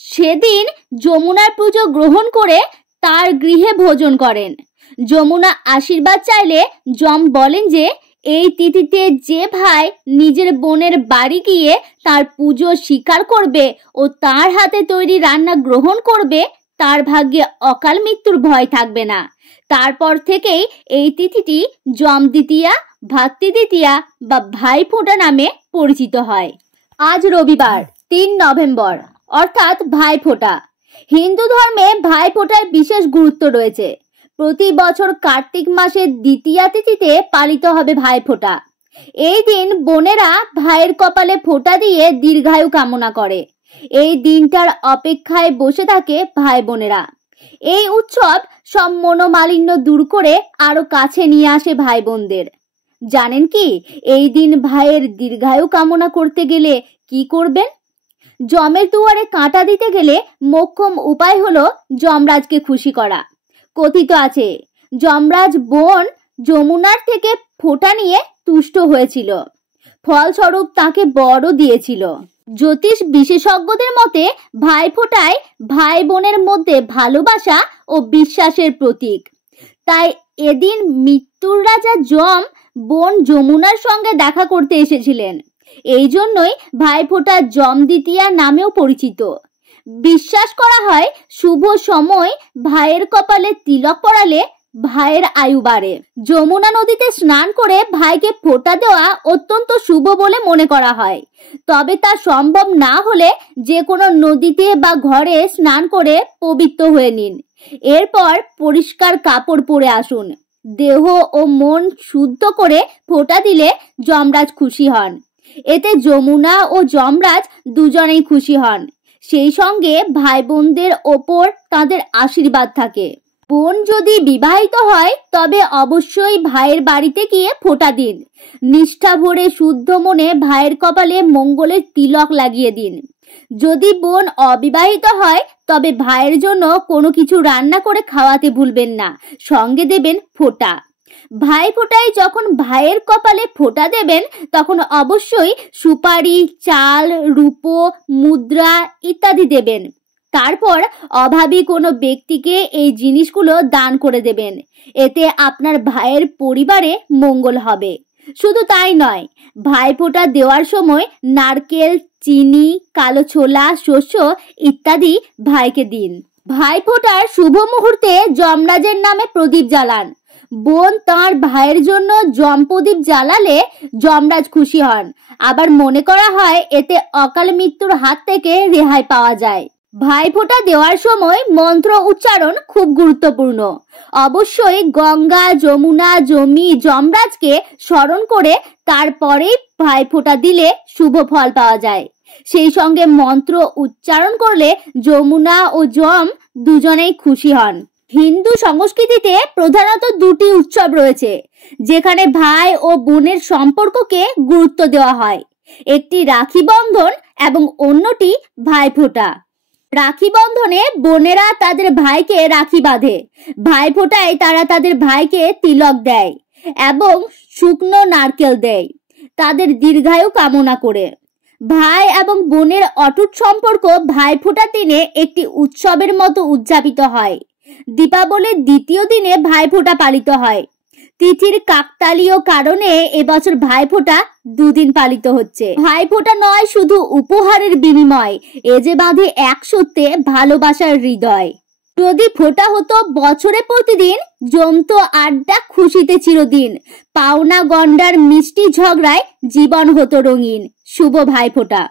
সেদিন যমুনার পুজো গ্রহণ করে তার গৃহে ভোজন করেন। যমুনা আশীর্বাদ চাইলে যম বলেন যে এই তিথিতে যে ভাই নিজের বোনের বাড়ি গিয়ে তার পুজো স্বীকার করবে ও তার হাতে তৈরি রান্না গ্রহণ করবে তার ভাগ্যে অকাল মৃত্যুর ভয় থাকবে না। তারপর থেকেই এই তিথিটি যম দ্বিতীয়া, ভাতৃ দ্বিতীয়া বা ভাইফোঁটা নামে পরিচিত হয়। আজ রবিবার 3 নভেম্বর অর্থাৎ ভাইফোঁটা। হিন্দু ধর্মে ভাইফোঁটার বিশেষ গুরুত্ব রয়েছে। প্রতি বছর কার্তিক মাসের দ্বিতীয়া তিথিতে পালিত হবে ভাইফোঁটা। এই দিন বোনেরা ভাইয়ের কপালে ফোঁটা দিয়ে দীর্ঘায়ু কামনা করে। এই দিনটার অপেক্ষায় বসে থাকে ভাই বোনেরা। এই উৎসব সব মনোমালিন্য দূর করে আরো কাছে নিয়ে আসে ভাই বোনদের। জানেন কি এই দিন ভাইয়ের দীর্ঘায়ু কামনা করতে গেলে কি করবেন? যমের দুয়ারে কাঁটা দিতে গেলে মোক্ষম উপায় হলো যমরাজকে খুশি করা। কথিত আছে যমরাজ বোন যমুনার থেকে ফোঁটা নিয়ে তুষ্ট হয়েছিল, ফলস্বরূপ তাকে বরও দিয়েছিল। জ্যোতিষ বিশেষজ্ঞদের মতে ভাইফোঁটায় ভাই বোনের মধ্যে ভালোবাসা ও বিশ্বাসের প্রতীক। তাই এদিন মৃত্যুর রাজা যম বোন যমুনার সঙ্গে দেখা করতে এসেছিলেন। এই জন্যই ভাইফোঁটা যম দ্বিতীয়া নামেও পরিচিত। বিশ্বাস করা হয় শুভ সময় ভাইয়ের কপালে তিলক পরালে ভাইয়ের আয়ু বাড়ে। যমুনা নদীতে স্নান করে ভাইকে ফোঁটা দেওয়া অত্যন্ত শুভ বলে মনে করা হয়। তবে তা সম্ভব না হলে যে কোনো নদীতে বা ঘরে স্নান করে পবিত্র হয়ে নিন। এরপর পরিষ্কার কাপড় পরে আসুন। দেহ ও মন শুদ্ধ করে ফোঁটা দিলে যমরাজ খুশি হন। এতে যমুনা ও যমরাজ দুজনেই খুশি হন। সেই সঙ্গে ভাই বোনদের ওপর তাদের আশীর্বাদ থাকে। বোন যদি বিবাহিত হয় তবে অবশ্যই ভাইয়ের বাড়িতে গিয়ে ফোঁটা দিন। নিষ্ঠা ভরে শুদ্ধ মনে ভাইয়ের কপালে মঙ্গলের তিলক লাগিয়ে দিন। যদি বোন অবিবাহিত হয় তবে ভাইয়ের জন্য কোনো কিছু রান্না করে খাওয়াতে ভুলবেন না, সঙ্গে দেবেন ফোঁটা। ভাইফোঁটায় যখন ভাইয়ের কপালে ফোঁটা দেবেন তখন অবশ্যই সুপারি, চাল, রূপো, মুদ্রা ইত্যাদি দেবেন। তারপর অভাবী কোনো ব্যক্তিকে এই জিনিসগুলো দান করে দেবেন। এতে আপনার ভাইয়ের পরিবারে মঙ্গল হবে। শুধু তাই নয়, ভাইফোঁটা দেওয়ার সময় নারকেল, চিনি, কালো ছোলা, শস্য ইত্যাদি ভাইকে দিন। ভাইফোঁটার শুভ মুহূর্তে যমরাজের নামে প্রদীপ জ্বালান। বোন তাঁর ভাইয়ের জন্য যম প্রদীপ জ্বালালে যমরাজ খুশি হন। আবার মনে করা হয় এতে অকাল মৃত্যুর হাত থেকে রেহাই পাওয়া যায়। ভাইফোঁটা দেওয়ার সময় মন্ত্র উচ্চারণ খুব গুরুত্বপূর্ণ। অবশ্যই গঙ্গা, যমুনা, জমি, যমরাজকে স্মরণ করে তারপরেই ভাইফোঁটা দিলে শুভ ফল পাওয়া যায়। সেই সঙ্গে মন্ত্র উচ্চারণ করলে যমুনা ও যম দুজনেই খুশি হন। হিন্দু সংস্কৃতিতে প্রধানত দুটি উৎসব রয়েছে যেখানে ভাই ও বোনের সম্পর্ককে গুরুত্ব দেওয়া হয়। একটি রাখি বন্ধন এবং অন্যটি ভাইফোঁটা। রাখি বন্ধনে বোনেরা তাদের ভাইকে রাখি বাঁধে। ভাইফোঁটায় তারা তাদের ভাইকে তিলক দেয় এবং শুকনো নারকেল দেয় তাদের দীর্ঘায়ু কামনা করে। ভাই এবং বোনের অটুট সম্পর্ক ভাইফোঁটার দিনে একটি উৎসবের মতো উদযাপিত হয়। দীপাবলির দ্বিতীয় দিনে ভাইফোঁটা পালিত হয়। তিথির কাকতালীয় কারণে এবছর ভাইফোঁটা 2 দিন পালিত হচ্ছে। ভাইফোঁটা নয় শুধু উপহারের বিনিময়, এ যে বাঁধে এক সূত্রে ভালোবাসার হৃদয়। যদি ফোঁটা হতো বছরে প্রতিদিন, জমতো আড্ডা খুশিতে চিরদিন, পাওনা গন্ডার মিষ্টি ঝগড়ায় জীবন হতো রঙিন। শুভ ভাইফোঁটা।